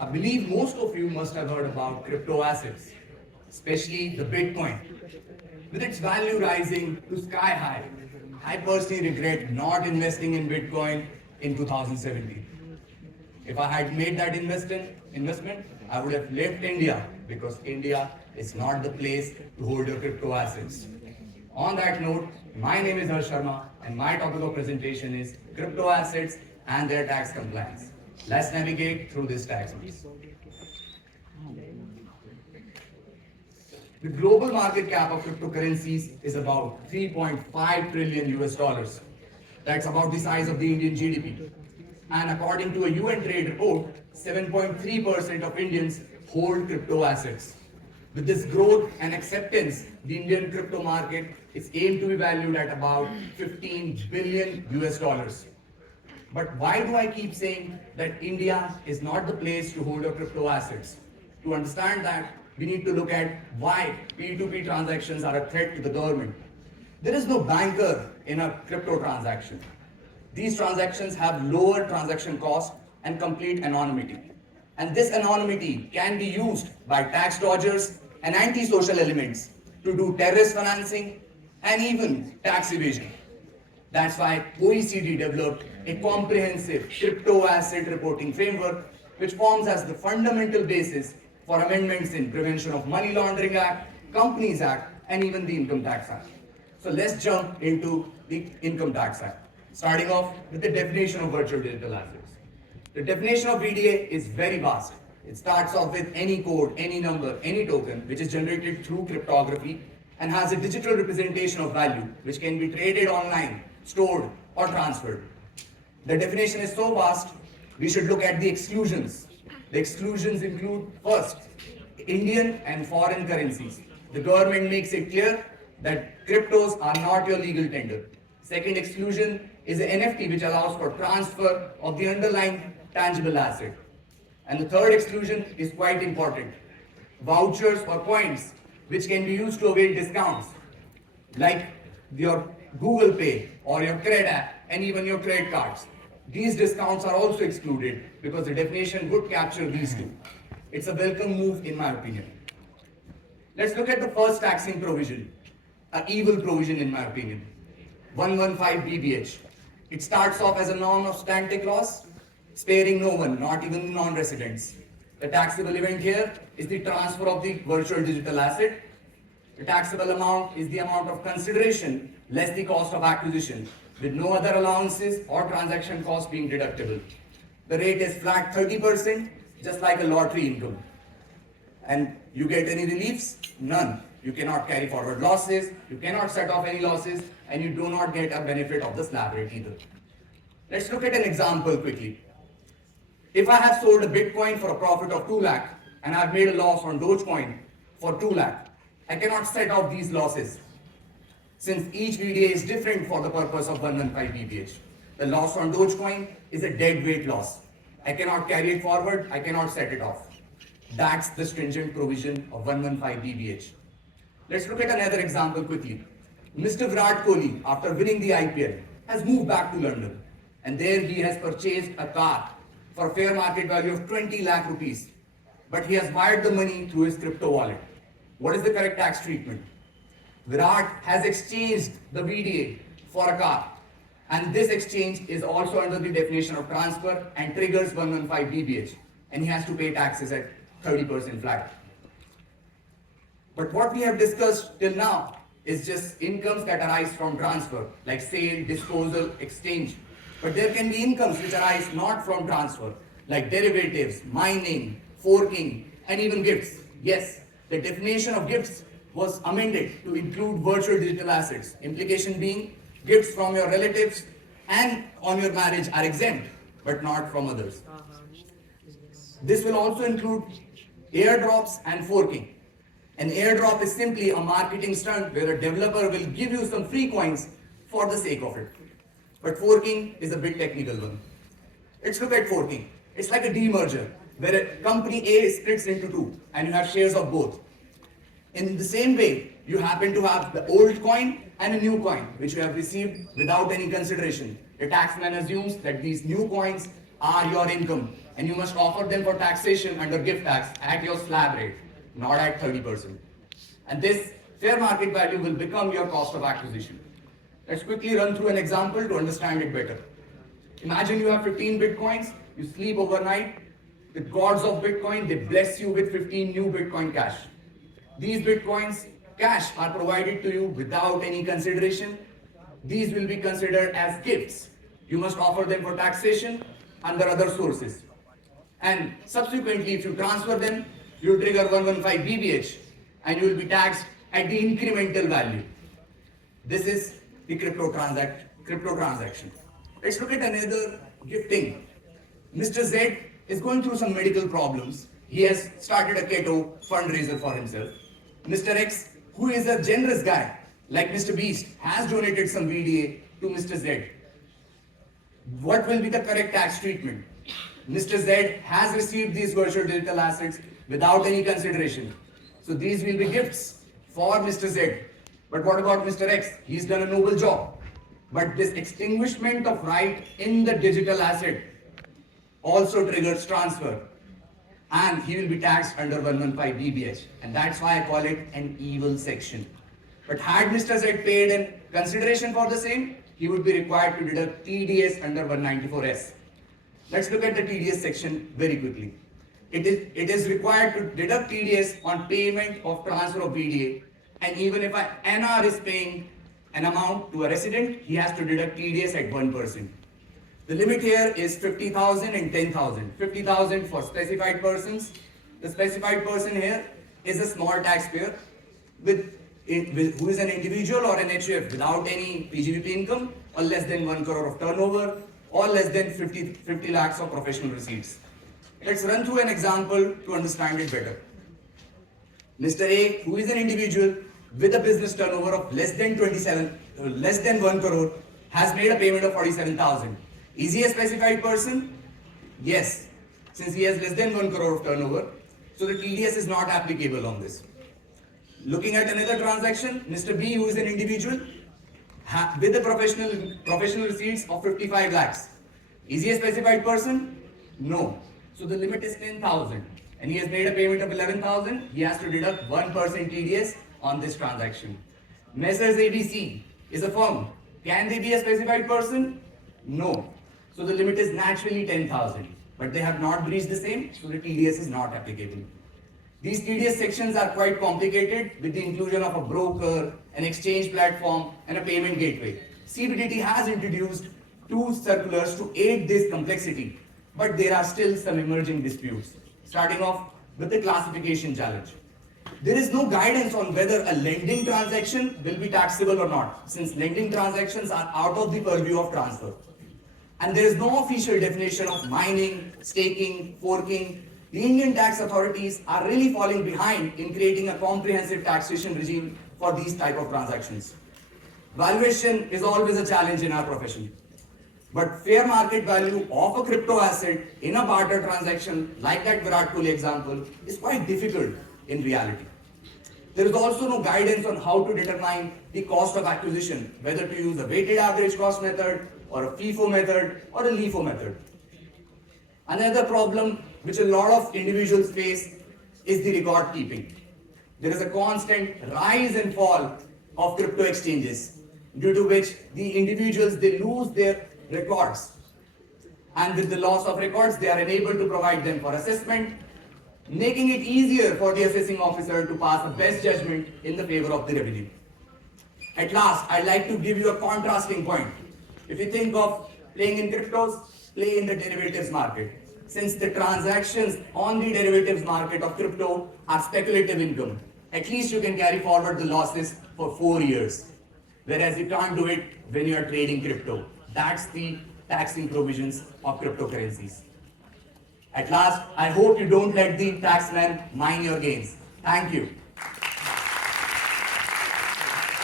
I believe most of you must have heard about crypto assets, especially the Bitcoin. With its value rising to sky high, I personally regret not investing in Bitcoin in 2017. If I had made that investment, I would have left India because India is not the place to hold your crypto assets. On that note, my name is Sharma and my topic of presentation is crypto assets and their tax compliance. Let's navigate through this tax piece. The global market cap of cryptocurrencies is about 3.5 trillion US dollars. That's about the size of the Indian GDP. And according to a UN trade report, 7.3% of Indians hold crypto assets. With this growth and acceptance, the Indian crypto market is aimed to be valued at about 15 billion US dollars. But why do I keep saying that India is not the place to hold your crypto assets? To understand that, we need to look at why P2P transactions are a threat to the government. There is no banker in a crypto transaction. These transactions have lower transaction costs and complete anonymity. And this anonymity can be used by tax dodgers and anti-social elements to do terrorist financing and even tax evasion. That's why OECD developed a comprehensive crypto asset reporting framework which forms as the fundamental basis for amendments in Prevention of Money Laundering Act, Companies Act, and even the Income Tax Act. So let's jump into the Income Tax Act. Starting off with the definition of virtual digital assets. The definition of VDA is very vast. It starts off with any code, any number, any token which is generated through cryptography and has a digital representation of value which can be traded online, stored, or transferred. The definition is so vast, we should look at the exclusions. The exclusions include, first, Indian and foreign currencies. The government makes it clear that cryptos are not your legal tender. Second exclusion is an NFT which allows for transfer of the underlying tangible asset. And the third exclusion is quite important. Vouchers or points which can be used to avail discounts like your Google Pay or your credit app and even your credit cards. These discounts are also excluded because the definition would capture these two. It's a welcome move in my opinion. Let's look at the first taxing provision, an evil provision in my opinion. 115 BBH. It starts off as a non-obstante clause, sparing no one, not even non-residents. The taxable event here is the transfer of the virtual digital asset. The taxable amount is the amount of consideration less the cost of acquisition, with no other allowances or transaction costs being deductible. The rate is flat 30%, just like a lottery income. And you get any reliefs? None. You cannot carry forward losses, you cannot set off any losses, and you do not get a benefit of the slab rate either. Let's look at an example quickly. If I have sold a Bitcoin for a profit of 2 lakh and I've made a loss on Dogecoin for 2 lakh, I cannot set off these losses since each VDA is different for the purpose of 115 BBH. The loss on Dogecoin is a dead weight loss. I cannot carry it forward, I cannot set it off. That's the stringent provision of 115 BBH. Let's look at another example quickly. Mr. Virat Kohli, after winning the IPL, has moved back to London. And there he has purchased a car for a fair market value of 20 lakh rupees. But he has wired the money through his crypto wallet. What is the correct tax treatment? Virat has exchanged the VDA for a car. And this exchange is also under the definition of transfer and triggers 115 BBH. And he has to pay taxes at 30% flat. But what we have discussed till now is just incomes that arise from transfer, like sale, disposal, exchange. But there can be incomes which arise not from transfer, like derivatives, mining, forking, and even gifts. Yes, the definition of gifts was amended to include virtual digital assets. Implication being, gifts from your relatives and on your marriage are exempt, but not from others. This will also include airdrops and forking. An airdrop is simply a marketing stunt where a developer will give you some free coins for the sake of it. But forking is a bit technical one. Let's look at forking. It's like a demerger, where a company A splits into two and you have shares of both. In the same way, you happen to have the old coin and a new coin, which you have received without any consideration. The taxman assumes that these new coins are your income, and you must offer them for taxation under gift tax at your slab rate, not at 30%. And this fair market value will become your cost of acquisition. Let's quickly run through an example to understand it better. Imagine you have 15 bitcoins, you sleep overnight, the gods of Bitcoin, they bless you with 15 new Bitcoin cash. These Bitcoins cash are provided to you without any consideration. These will be considered as gifts. You must offer them for taxation under other sources. And subsequently, if you transfer them, you will trigger 115 BBH and you will be taxed at the incremental value. This is the crypto transaction. Let's look at another gifting. Mr. Z is going through some medical problems. He has started a keto fundraiser for himself. Mr. X, who is a generous guy, like Mr. Beast, has donated some VDA to Mr. Z. What will be the correct tax treatment? Mr. Z has received these virtual digital assets without any consideration. So these will be gifts for Mr. Z. But what about Mr. X? He's done a noble job. But this extinguishment of right in the digital asset also triggers transfer. And he will be taxed under 115 BBH. And that's why I call it an evil section. But had Mr. Z paid in consideration for the same, he would be required to deduct TDS under 194S. Let's look at the TDS section very quickly. It is required to deduct TDS on payment of transfer of VDA. And even if an NR is paying an amount to a resident, he has to deduct TDS at 1%. The limit here is 50,000 and 10,000. 50,000 for specified persons. The specified person here is a small taxpayer who is an individual or an HUF without any PGBP income or less than 1 crore of turnover or less than 50 lakhs of professional receipts. Let's run through an example to understand it better. Mr. A, who is an individual with a business turnover of less than 1 crore, has made a payment of 47,000. Is he a specified person? Yes, since he has less than 1 crore of turnover, so the TDS is not applicable on this. Looking at another transaction, Mr. B, who is an individual with the professional receipts of 55 lakhs. Is he a specified person? No. So the limit is 10,000 and he has made a payment of 11,000. He has to deduct 1% TDS on this transaction. Messrs. ABC is a firm. Can they be a specified person? No. So the limit is naturally 10,000. But they have not breached the same, so the TDS is not applicable. These TDS sections are quite complicated with the inclusion of a broker, an exchange platform, and a payment gateway. CBDT has introduced 2 circulars to aid this complexity, but there are still some emerging disputes, starting off with the classification challenge. There is no guidance on whether a lending transaction will be taxable or not, since lending transactions are out of the purview of transfer. And there is no official definition of mining, staking, forking. The Indian tax authorities are really falling behind in creating a comprehensive taxation regime for these type of transactions. Valuation is always a challenge in our profession. But fair market value of a crypto asset in a barter transaction, like that Virat Kohli example, is quite difficult in reality. There is also no guidance on how to determine the cost of acquisition, whether to use a weighted average cost method, or a FIFO method, or a LIFO method. Another problem which a lot of individuals face is the record keeping. There is a constant rise and fall of crypto exchanges, due to which the individuals, they lose their records. And with the loss of records, they are unable to provide them for assessment, making it easier for the assessing officer to pass a best judgment in the favor of the revenue. At last, I'd like to give you a contrasting point. If you think of playing in cryptos, play in the derivatives market. Since the transactions on the derivatives market of crypto are speculative income, at least you can carry forward the losses for 4 years. Whereas you can't do it when you are trading crypto. That's the taxing provisions of cryptocurrencies. At last, I hope you don't let the taxman mine your gains. Thank you.